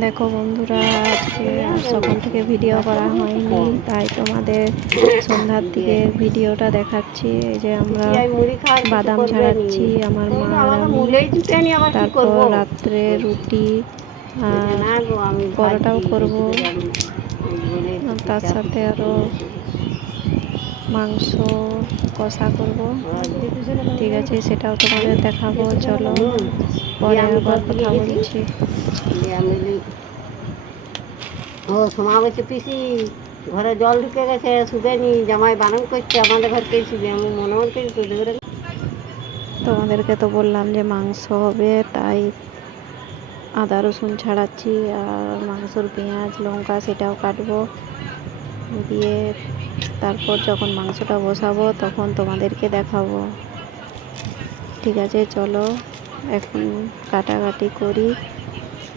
দেখো বন্ধুরা, আজকে সকাল থেকে ভিডিও করা হয়নি, তাই তোমাদের সন্ধ্যার দিকে ভিডিওটা দেখাচ্ছি। এই যে আমরা বাদাম ছাড়াচ্ছি, আমার মা আর আমি। তারপর রাত্রে রুটি আর পরোটাও করব, তার সাথে আরও মাংস কষা করব। ঠিক আছে, সেটাও তোমাদের দেখাবো। চলো পরে আবার কথা বলছি। ও সোমা বলছে পিসি ঘরে জল ঢুকে গেছে, শুবেনি, জামাই বারণ করছে আমাদের ঘরকেই শুবে। আমি মনে মনে করি তোদের ঘরে। তোমাদেরকে তো বললাম যে মাংস হবে, তাই আদা রসুন ছাড়াচ্ছি, আর মাংসর পেঁয়াজ লঙ্কা সেটাও কাটবো। দিয়ে তারপর যখন মাংসটা বসাবো তখন তোমাদেরকে দেখাবো। ঠিক আছে, চলো এখন কাটাকাটি করি,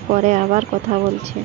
পরে আবার কথা বলছি।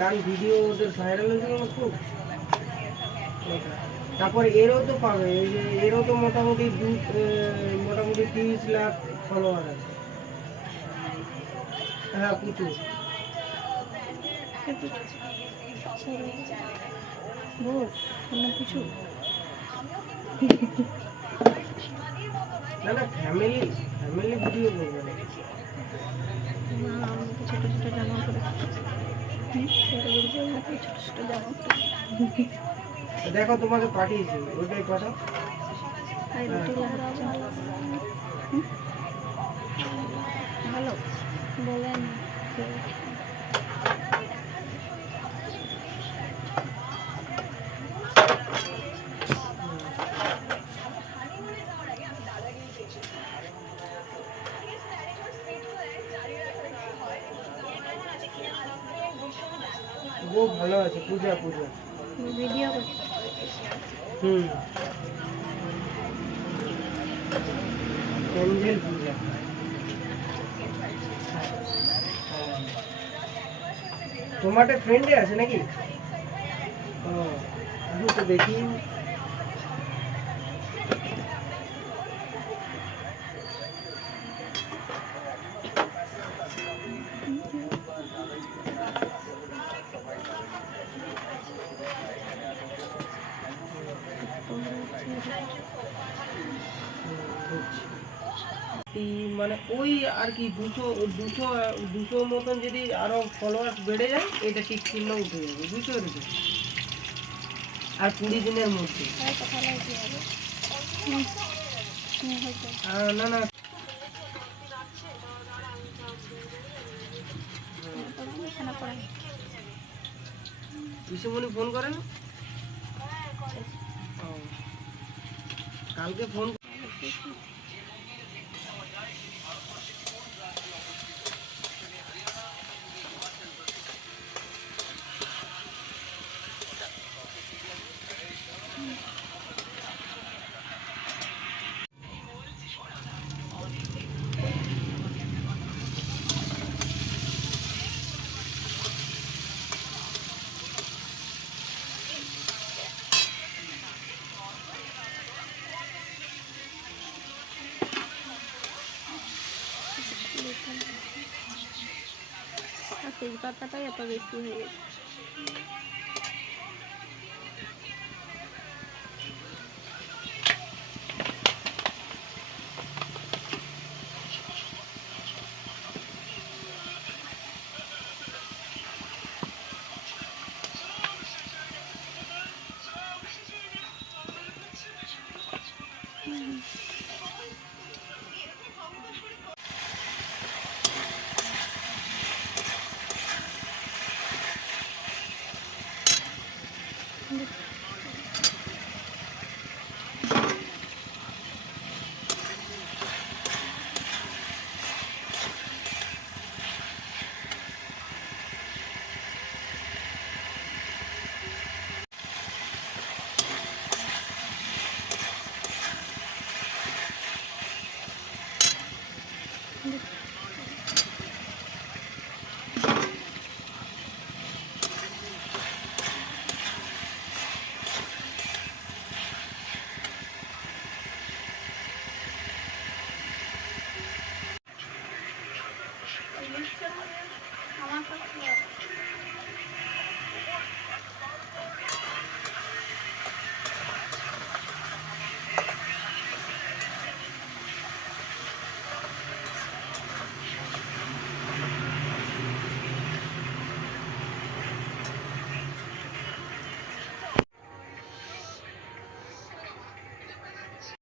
গান ভিডিও ওদের ভাইরাল হয়েছিল না খুব। তারপর এরও তো পাবে, এই যে এরও তো মোটামুটি 30 লাখ ফলোয়ার আছে। হ্যাঁ প্রচুর। না না, ফ্যামিলি ভিডিও করবে না। ছোটো ছোটো জামা পরে ছোটো ছোটো জামা পরে দেখো তোমাকে পাঠিয়েছি, ওটাই পাঠাও। ভালো বলেন। ও ভালো আছে, পূজা ভিডিও অ্যাঞ্জেল পূজা। তোমার ফ্রেন্ডে আছে নাকি? ও আমি তো দেখি। মানে ওই আর কি 200 মতন যদি আরো ফলোয়ার্স বেড়ে যায়, এটা ঠিক চিহ্ন উঠে যাবে, বুঝতে পেরেছো? আর 20 দিনের মধ্যে। না না, পিসিমণি ফোন করেন? কালকে ফোন। তেজপাতাটাই এত বেশি হয়ে গেছে।